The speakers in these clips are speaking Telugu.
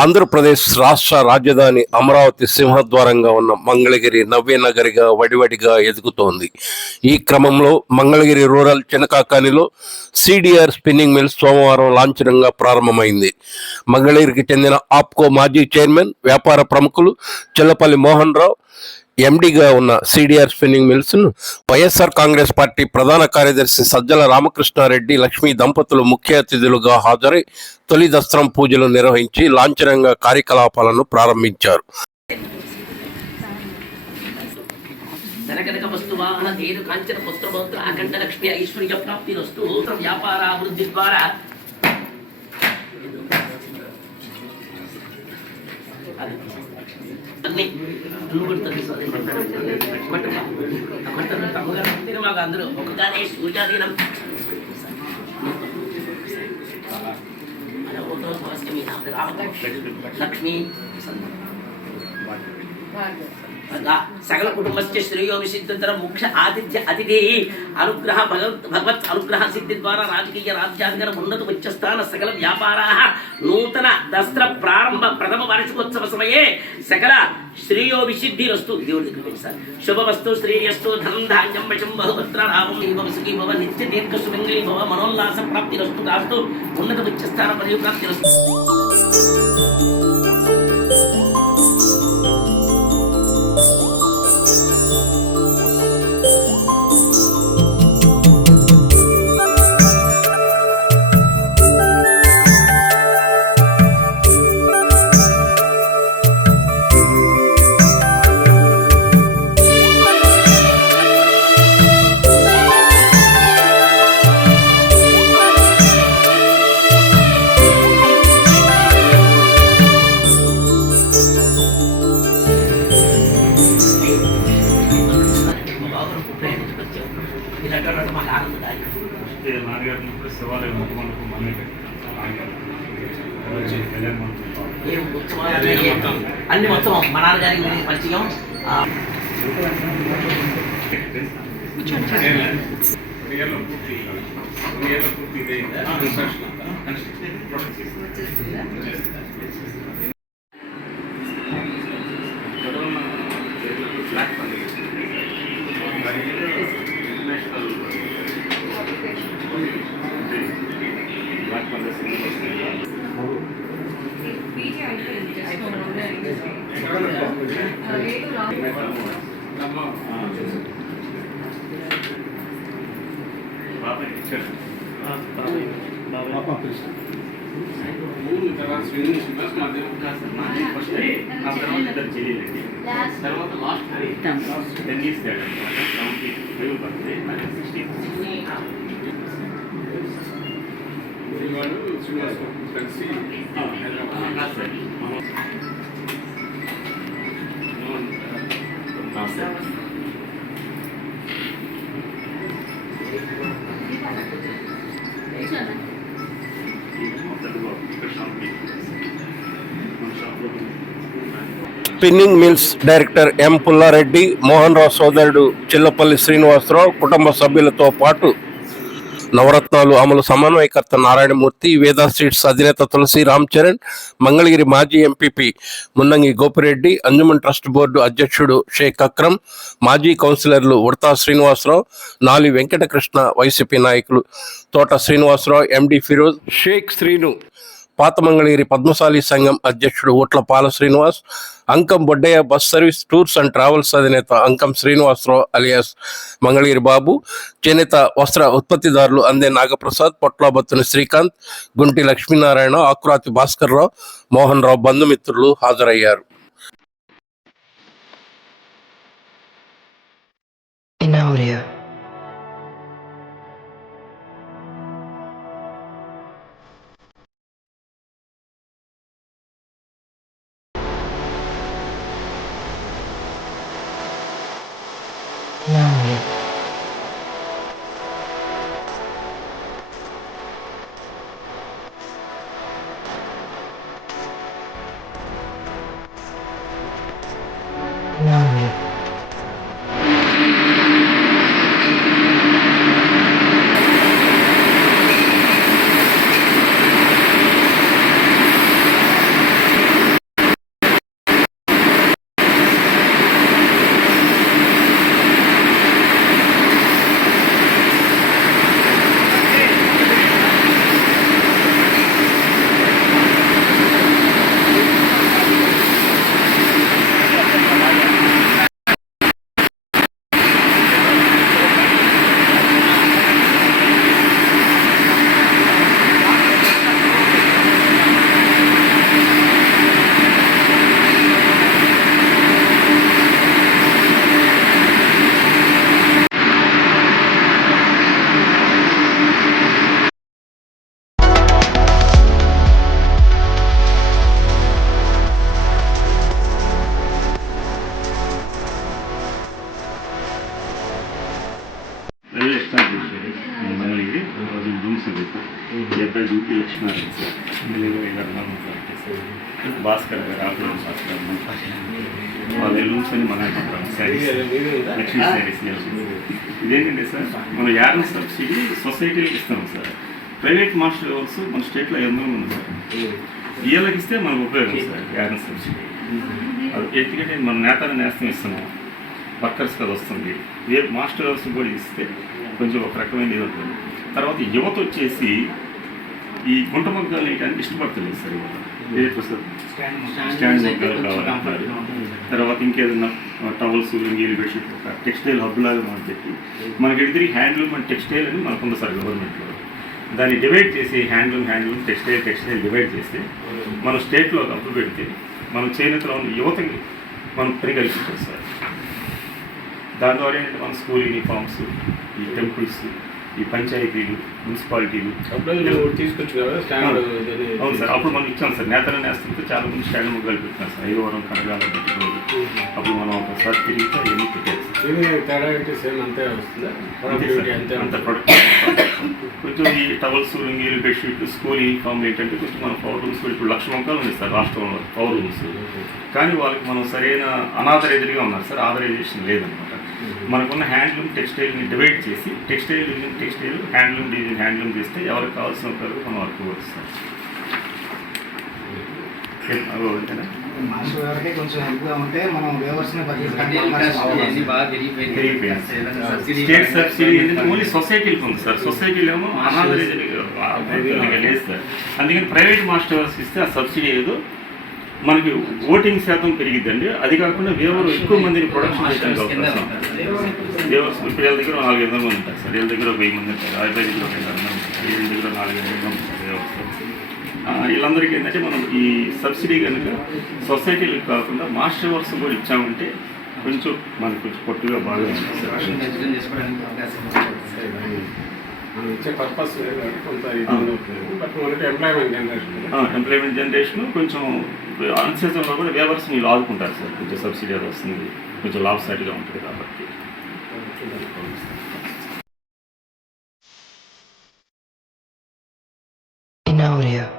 ఆంధ్రప్రదేశ్ రాష్ట్ర రాజధాని అమరావతి సింహద్వారంగా ఉన్న మంగళగిరి నవ్యనగరిగా వడివడిగా ఎదుగుతోంది. ఈ క్రమంలో మంగళగిరి రూరల్ చినకాకానిలో సిడిఆర్ స్పిన్నింగ్ మిల్ సోమవారం లాంఛనంగా ప్రారంభమైంది. మంగళగిరికి చెందిన ఆప్కో మాజీ చైర్మన్ వ్యాపార ప్రముఖులు చెల్లపల్లి మోహన్ రావు ఎండిగా ఉన్న సిడిఆర్ స్పిన్నింగ్ మిల్స్ను వైఎస్ఆర్ కాంగ్రెస్ పార్టీ ప్రధాన కార్యదర్శి సజ్జల రామకృష్ణారెడ్డి లక్ష్మీ దంపతులు ముఖ్య అతిథులుగా హాజరై తొలి దస్త్రం పూజలు నిర్వహించి లాంఛనంగా కార్యకలాపాలను ప్రారంభించారు. ద్వారా. అన్ని నువ్వు కొడుతుంది స్వామి. కొట్టుకో. ఆ కొట్టను తమ్ముగారు కొట్టిన మాకు అందరూ ఒక్కగానే సూర్యాధీనం లక్ష్మి సకల కుటుంబస్య శ్రేయో విసిద్ధంతర ముఖ్య ఆతిథ్య అతిథి అనుగ్రహ భగవత్ భగవత్ అనుగ్రహ సిద్ధి ద్వారా రాజకీయ రాజ్యాంగర ఉన్నత ఉచ్చస్థాన సకల వ్యాపారా నూతన దస్త్ర ప్రారంభ ప్రథమ వార్షికోత్సవ సమయే సకల శ్రేయో విసిద్ధి రస్తు దేవుడి సార్. శుభవస్తు శ్రేయస్తు ధనం ధాన్యం వశం బహుభద్ర రామం ఇవ భవ నిత్య దీర్ఘ సుమంగళి భవ మనోల్లాస ప్రాప్తి రస్తు రాస్తు ఉన్నత ఉచ్చస్థాన మరియు ప్రాప్తి శివాలయం అన్ని మొత్తం మా నాన్నగారికి పరిచయం. పూర్తి క్లియర్లో పూర్తి ఇదే కన్స్ట్రక్షన్ ఫ్లాట్ పని ఇంటర్నేషనల్ బ్లాక్ పని పీజీ అయిపోయింది లేదు బాబా ఇచ్చారు మూడు తర్వాత స్విమ్మింగ్ సినిమాస్ మధ్య నాది ఫస్ట్ ఆ తర్వాత ఇద్దరు చెల్లెలండి తర్వాత లాస్ట్ టెన్ ఇయర్స్ తేడా సెవెంటీ ఫైవ్ సిక్స్టీ వాడు శ్రీనివాస్ కలిసి Hyderabad spinning mills director M Pullareddy Mohan Rao సోదరుడు చిల్లపల్లి శ్రీనివాసరావు కుటుంబ సభ్యులతో పాటు నవరత్నాలు అమలు సమన్వయకర్త నారాయణమూర్తి వేదా స్ట్రీట్స్ అధినేత తులసి రామ్ చరణ్ మంగళగిరి మాజీ MPP Munnangi Gopireddy Anjuman trust board అధ్యక్షుడు షేక్ అక్రమ్ మాజీ కౌన్సిలర్లు ఉడతా శ్రీనివాసరావు నాలి వెంకటకృష్ణ వైసీపీ నాయకులు తోట శ్రీనివాసరావు ఎండి ఫిరోజ్ షేక్ శ్రీను. పాతమంగళగిరి పద్మశాలి సంఘం అధ్యక్షుడు ఓట్ల పాల Srinivas Ankam Boddaiah bus service tours and travels అధినేత అంకం శ్రీనివాసరావు అలియాస్ మంగళగిరి బాబు చేనేత వస్త్ర ఉత్పత్తిదారులు అందే నాగప్రసాద్ పొట్లాబత్తుని శ్రీకాంత్ గుంటి లక్ష్మీనారాయణ ఆకురాతి భాస్కర్ రావు మోహన్ రావు బంధుమిత్రులు హాజరయ్యారు. సార్ మన యారన్ సబ్సిడీ సొసైటీకి ఇస్తాం సార్. ప్రైవేట్ మాస్టర్ అవర్స్ మన స్టేట్లో ఎందరో ఉంది సార్. వీళ్ళకి ఇస్తే మనకు ఉపయోగం సార్ యారన్ సబ్సిడీ అది ఎందుకంటే మన నేతలు నేస్తం ఇస్తున్నాం. వర్కర్స్కి అది వస్తుంది. ఏ మాస్టర్ అవర్స్ కూడా ఇస్తే కొంచెం ఒక రకమైన ఇది ఉంటుంది. తర్వాత యువత వచ్చేసి ఈ గుంట మొగ్గాలు వేయడానికి ఇష్టపడతలేదు సార్ సార్. స్టాండ్ మొగ్గాలు కావాలంటారు తర్వాత ఇంకేదన్నా టవల్స్ లుంగీలు బెడ్షీట్ ఒక టెక్స్టైల్ హబ్ లాగా మనం పెట్టి మనకి ఎడిదిరి హ్యాండ్లూమ్ అండ్ టెక్స్టైల్ అని మనకు ఉంది సార్ గవర్నమెంట్లో దాన్ని డివైడ్ చేసి handloom handloom textile textile divide చేస్తే మన స్టేట్లో అప్పు పెడితే మన చేనేతలో ఉన్న యువతకి మనం పని కల్పించాలి సార్. దాని ద్వారా ఏంటంటే మన స్కూల్ యూనిఫామ్స్ ఈ టెంపుల్స్ ఈ పంచాయతీలు మున్సిపాలిటీలు. అవును. సార్ అప్పుడు మనం ఇచ్చాం సార్. నేతలు నేస్తుంటే చాలా మంది స్టాండ్ ముగ్గులు పెట్టినాం సార్. ఐదువరం కనగాల పెట్టుకోవాలి అప్పుడు మనం ఒకసారి తిరిగితే అవన్నీ పెట్టారు అంతే కొంచెం ఈ టవల్స్ లుంగీలు బెడ్షీట్ స్కూల్ యూనిఫామ్ ఏంటంటే కొంచెం మన పవర్ రూమ్స్ ఇప్పుడు లక్ష మొక్కలు ఉన్నాయి సార్ రాష్ట్రంలో. పవర్ రూమ్స్ కానీ వాళ్ళకి మనం సరైన అనాథరైజ్డ్గా ఉన్నారు సార్. ఆథరైజేషన్ లేదనమాట మనకున్న హ్యాండ్లూమ్ టెక్స్టైల్ని డివైడ్ చేసి textile design textile handloom design handloom చేస్తే ఎవరికి కావాల్సిన మనం వర్క్ మనం వేవర్స్ని పెరిగిపోయింది. స్టేట్ సబ్సిడీ ఏంటంటే ఓన్లీ సొసైటీకి ఉంది సార్ సొసైటీలో ఏమో అనాథరైజ్డ్గా లేదు సార్ అందుకని ప్రైవేట్ మాస్టర్స్ ఇస్తే ఆ సబ్సిడీ ఏదో మనకి ఓటింగ్ శాతం పెరిగిద్దండి. అది కాకుండా వేవరు ఎక్కువ మందిని ప్రొడక్షన్ చేయడానికి అవకాశం. వేవర్స్ ఇప్పుడు వీళ్ళ దగ్గర నాలుగు వందల మంది ఉంటారు సార్. వీళ్ళ దగ్గర వెయ్యి మంది ఉంటారు. ఐదు దగ్గర ఒక ఐదు వందలు ఉంటారు. వీళ్ళ దగ్గర నాలుగు వందల మంది ఉంటారు వేవర్స్. వీళ్ళందరికీ ఏంటంటే మనం ఈ సబ్సిడీ కనుక సొసైటీలకు కాకుండా మాస్టర్ వర్క్స్ కూడా ఇచ్చామంటే కొంచెం మనకు కొంచెం పొట్టుగా బాగా. మనం ఇచ్చే పర్పస్ లేదు కాబట్టి కొంత ఇబ్బంది అవుతుంది బట్ మనకి ఎంప్లాయ్మెంట్ జనరేషన్ ఎంప్లాయ్మెంట్ జనరేషన్ కొంచెం అన్సీజన్లో కూడా వేవర్స్ మీరు ఆదుకుంటారు సార్. కొంచెం సబ్సిడీ అది వస్తుంది. కొంచెం లాభసాటిగా ఉంటుంది కాబట్టి. In audio.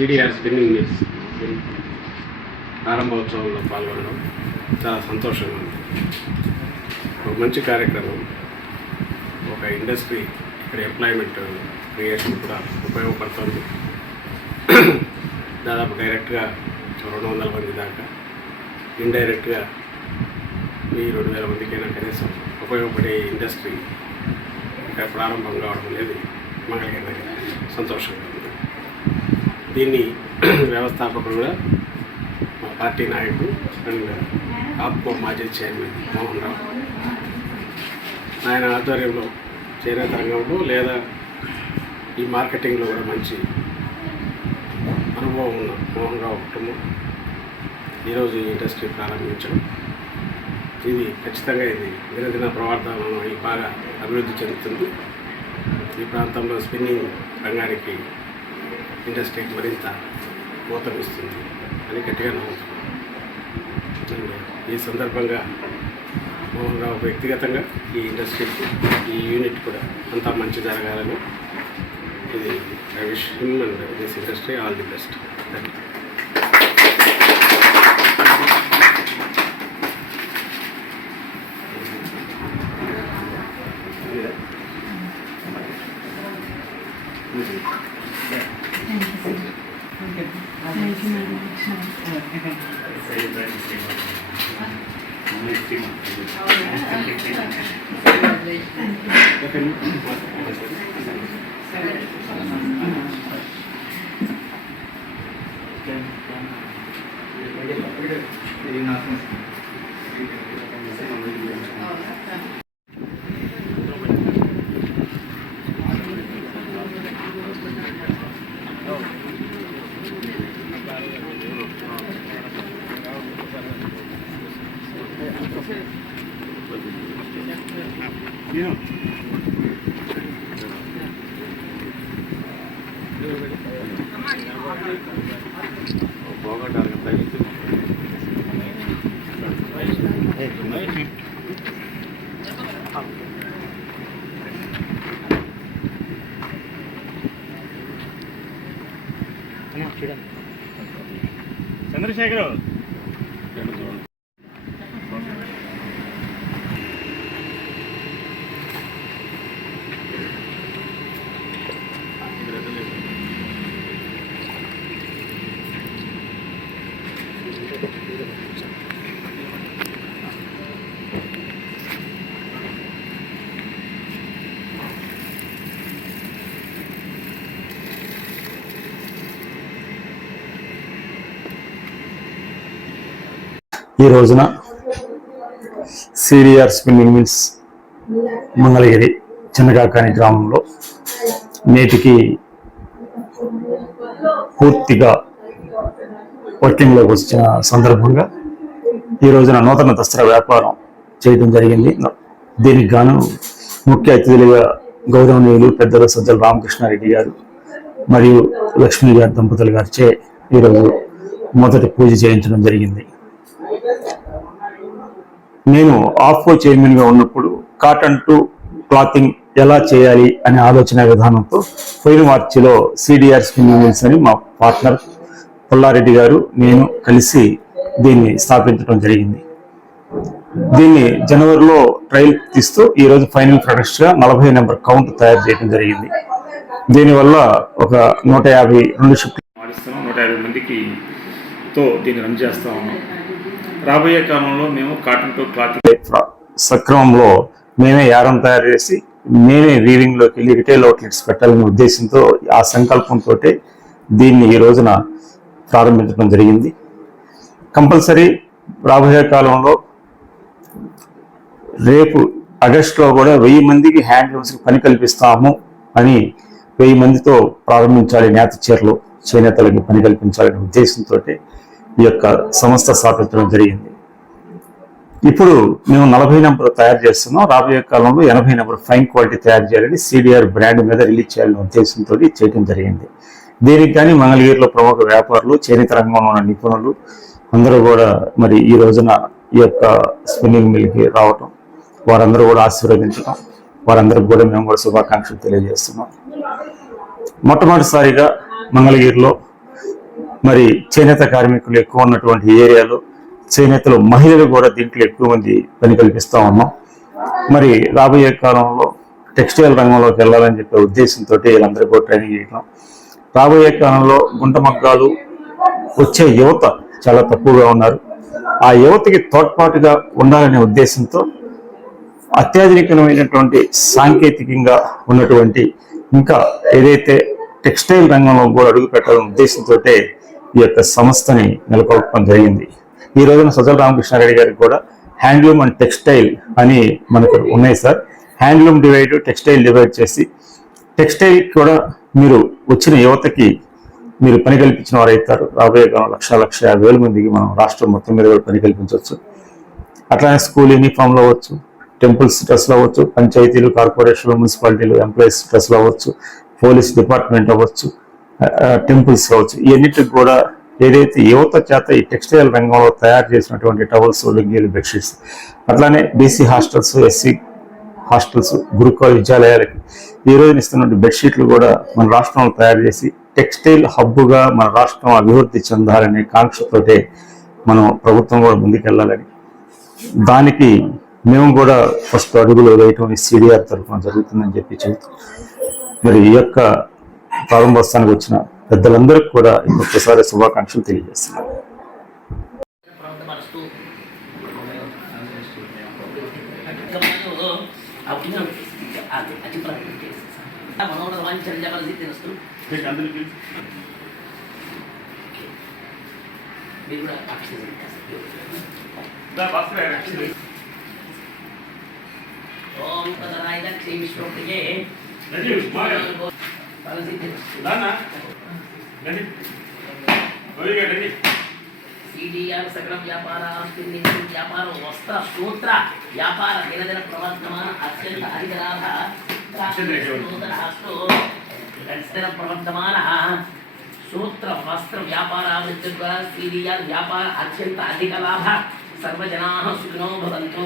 CDR spinning mills ప్రారంభోత్సవంలో పాల్గొనడం చాలా సంతోషంగా ఉంది. ఒక మంచి కార్యక్రమం ఒక ఇండస్ట్రీ ఇక్కడ ఎంప్లాయ్మెంట్ క్రియేషన్ కూడా ఉపయోగపడుతుంది. దాదాపు డైరెక్ట్గా రెండు వందల మంది దాకా ఇండైరెక్ట్గా ఈ రెండు వేల మందికైనా కనీసం ఉపయోగపడే ఇండస్ట్రీ ఇక్కడ ప్రారంభం కావడం అనేది మనకి సంతోషంగా దీన్ని వ్యవస్థాపకులుగా కూడా మా పార్టీ నాయకుడు అండ్ ఆప్కో మాజీ చైర్మన్ మోహన్ రావు. ఆయన ఆధ్వర్యంలో చేనేత రంగంలో లేదా ఈ మార్కెటింగ్లో కూడా మంచి అనుభవం ఉన్న మోహన్ రావు కుటుంబం ఈరోజు ఈ ఇండస్ట్రీ ప్రారంభించడం. ఇది ఖచ్చితంగా ఇది దినదిన ప్రవర్తనం ఈ బాగా అభివృద్ధి చెందుతుంది. ఈ ప్రాంతంలో స్పిన్నింగ్ రంగానికి ఇండస్ట్రీకి మరింత ఊతమిస్తుంది అని గట్టిగా నమ్ముతున్నాను ఈ సందర్భంగా మోహన్ రావు వ్యక్తిగతంగా ఈ ఇండస్ట్రీకి ఈ యూనిట్ కూడా అంతా మంచి జరగాలని ఇది I wish him and this industry all the best. Thank you Chandrasekhar ఈ రోజున CDR spinning mills Mangalagiri Chinnakakani గ్రామంలో నేటికి పూర్తిగా వర్కింగ్లోకి వచ్చిన సందర్భంగా ఈ రోజున నూతన దసరా వ్యాపారం చేయడం జరిగింది. దీనికి గాను ముఖ్య అతిథులుగా గౌరవనీయులు పెద్దల సజ్జల రామకృష్ణారెడ్డి గారు మరియు లక్ష్మీ గారి దంపతులు గారిచే ఈరోజు మొదటి పూజ చేయించడం జరిగింది. నేను ఆఫ్కో చైర్మన్గా ఉన్నప్పుడు కాటన్ టు క్లాతింగ్ ఎలా చేయాలి అనే ఆలోచన విధానంతో పోయిన మార్చిలో సిడిఆర్ స్పిన్నింగ్స్ అని మా పార్ట్నర్ పుల్లారెడ్డి గారు నేను కలిసి దీన్ని స్థాపించడం జరిగింది. దీన్ని జనవరిలో ట్రయల్ తీస్తూ ఈరోజు ఫైనల్ ప్రొడక్ట్స్ నలభై నెంబర్ కౌంట్ తయారు చేయడం జరిగింది. దీనివల్ల ఒక నూట యాభై రెండు షిఫ్ట్లు నూట యాభై మందికి తో దీన్ని రన్ చేస్తా ఉన్నాం. రాబోయే కాలంలో మేము కాటన్ టు క్లాత్ సక్రమంలో మేమే యారం తయారు చేసి మేమే వీవింగ్లోకి వెళ్ళి రిటైల్ అవుట్లెట్స్ పెట్టాలనే ఉద్దేశంతో ఆ సంకల్పంతో దీన్ని ఈ రోజున ప్రారంభించడం జరిగింది. కంపల్సరీ రాబోయే కాలంలో రేపు ఆగస్టులో కూడా వెయ్యి మందికి హ్యాండ్లూమ్స్కి పని కల్పిస్తాము అని వెయ్యి మందితో ప్రారంభించాలి నేత చీరలు చేనేతలకి పని కల్పించాలనే ఉద్దేశంతో ఈ యొక్క సంస్థ స్థాపించడం జరిగింది. ఇప్పుడు మేము నలభై నెంబర్ తయారు చేస్తున్నాం. రాబోయే కాలంలో ఎనభై నెంబర్ ఫైన్ క్వాలిటీ తయారు చేయాలని సిడిఆర్ బ్రాండ్ మీద రిలీజ్ చేయాలనే ఉద్దేశంతో చేయడం జరిగింది. దీనికి కానీ మంగళగిరిలో ప్రముఖ వ్యాపారులు చేనేత రంగంలో ఉన్న నిపుణులు అందరూ కూడా మరి ఈ రోజున ఈ యొక్క స్పిన్నింగ్ మిల్కి రావటం వారందరూ కూడా ఆశీర్వదించడం వారందరికి కూడా మేము కూడా శుభాకాంక్షలు తెలియజేస్తున్నాం. మొట్టమొదటిసారిగా మంగళగిరిలో మరి చేనేత కార్మికులు ఎక్కువ ఉన్నటువంటి ఏరియాలో చేనేతలు మహిళలు కూడా దీంట్లో ఎక్కువ మంది పని కల్పిస్తూ ఉన్నాం. మరి రాబోయే కాలంలో టెక్స్టైల్ రంగంలోకి వెళ్ళాలని చెప్పే ఉద్దేశంతో వీళ్ళందరూ కూడా ట్రైనింగ్ చేయడం రాబోయే కాలంలో గుంట మగ్గాలు వచ్చే యువత చాలా తక్కువగా ఉన్నారు. ఆ యువతకి తోడ్పాటుగా ఉండాలనే ఉద్దేశంతో అత్యాధునికమైనటువంటి సాంకేతికంగా ఉన్నటువంటి ఇంకా ఏదైతే టెక్స్టైల్ రంగంలో కూడా అడుగు పెట్టాలనే ఉద్దేశంతో ఈ యొక్క సంస్థని నెలకొల్పడం జరిగింది. ఈ రోజున సజల రామకృష్ణారెడ్డి గారికి కూడా హ్యాండ్లూమ్ అండ్ టెక్స్టైల్ అని మనకు ఉన్నాయి sir. Handloom divide textile divide చేసి టెక్స్టైల్ కూడా మీరు వచ్చిన యువతకి మీరు పని కల్పించిన వారు రాబోయే కాలం లక్ష లక్ష యాభై వేల మందికి మనం రాష్ట్రం మొత్తం మీద కూడా పని కల్పించవచ్చు. అట్లానే స్కూల్ యూనిఫామ్లో అవ్వచ్చు టెంపుల్స్ డ్రెస్లో అవ్వచ్చు పంచాయతీలు కార్పొరేషన్లు మున్సిపాలిటీలు ఎంప్లాయీస్ డ్రెస్లో అవ్వచ్చు పోలీస్ డిపార్ట్మెంట్ అవ్వచ్చు టెంపుల్స్ కావచ్చు ఇవన్నిటికి కూడా ఏదైతే యువత చేత ఈ టెక్స్టైల్ రంగంలో తయారు చేసినటువంటి టవల్స్ లుంగీలు బెడ్షీట్స్ అట్లానే బీసీ హాస్టల్స్ ఎస్సీ హాస్టల్స్ గురుకుల విద్యాలయాలకి ఈ రోజున ఇస్తున్న బెడ్షీట్లు కూడా మన రాష్ట్రంలో తయారు చేసి టెక్స్టైల్ హబ్బుగా మన రాష్ట్రం అభివృద్ధి చెందాలనే కాంక్షతోటే మనం ప్రభుత్వం కూడా ముందుకెళ్ళాలని. దానికి మేము కూడా ఫస్ట్ అడుగులు వేయటం సిడిఆర్ తరఫున జరుగుతుందని చెప్పి చెబుతూ మరి ఈ యొక్క ప్రారంభోత్సవానికి వచ్చిన పెద్దలందరికీ కూడా ఇంకొకసారి శుభాకాంక్షలు తెలియజేస్తున్నాను. మీరు కూడా ఓం తదరాయ దక్షి విశ్వప్రియే సిడిఆర్ సకల వ్యాపార స్పిన్నింగ్ వ్యాపార వస్త్ర సూత్ర వ్యాపార దినదిన ప్రవర్తమాన అత్యంత అధిక లాభ దిన ప్రవర్తమాన సూత్ర వస్త్ర వ్యాపారాభివృద్ధి ద్వారా సిడిఆర్ వ్యాపార అత్యంత అధిక లాభ సర్వజనా సుఖినో భవంతు.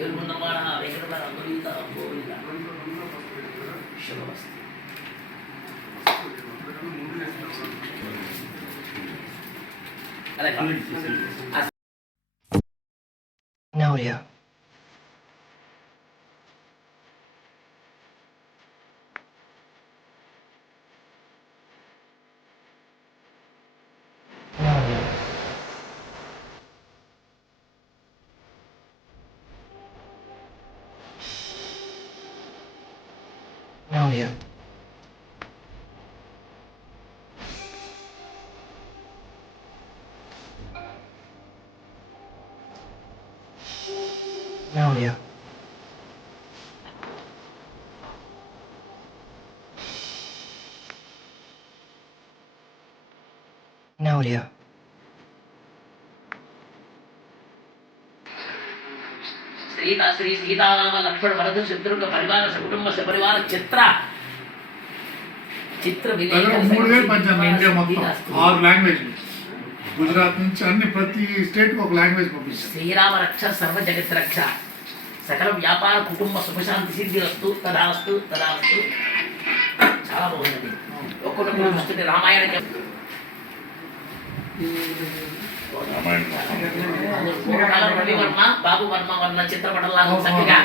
ఎరుగుండమాన వెంకటమా అమృత గోవింద శుభమస్తు అలాగే Oh, here. శ్రీత శ్రీ సీతారామ లక్ష్మణ భరత శత్రుఘ్న పరివార సకుటుంబ సపరివార చిత్ర చిత్ర ఆరు గుజరాత్ నుంచి అన్ని ప్రతి స్టేట్కి ఒక లాంగ్వేజ్ పంపించాను శ్రీరామ రక్ష సర్వ జగత్ రక్ష. సకల వ్యాపార కుటుంబ సుఖశాంతి సిద్ధి వస్తు తదాస్తు తదాస్తు చాలా బాగుందండి ఒక్కొక్కటి రామాయణ బాబు వర్మ వర్మ చిత్రపటంలాగా చక్కగా.